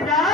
Navidad.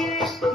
Thank you.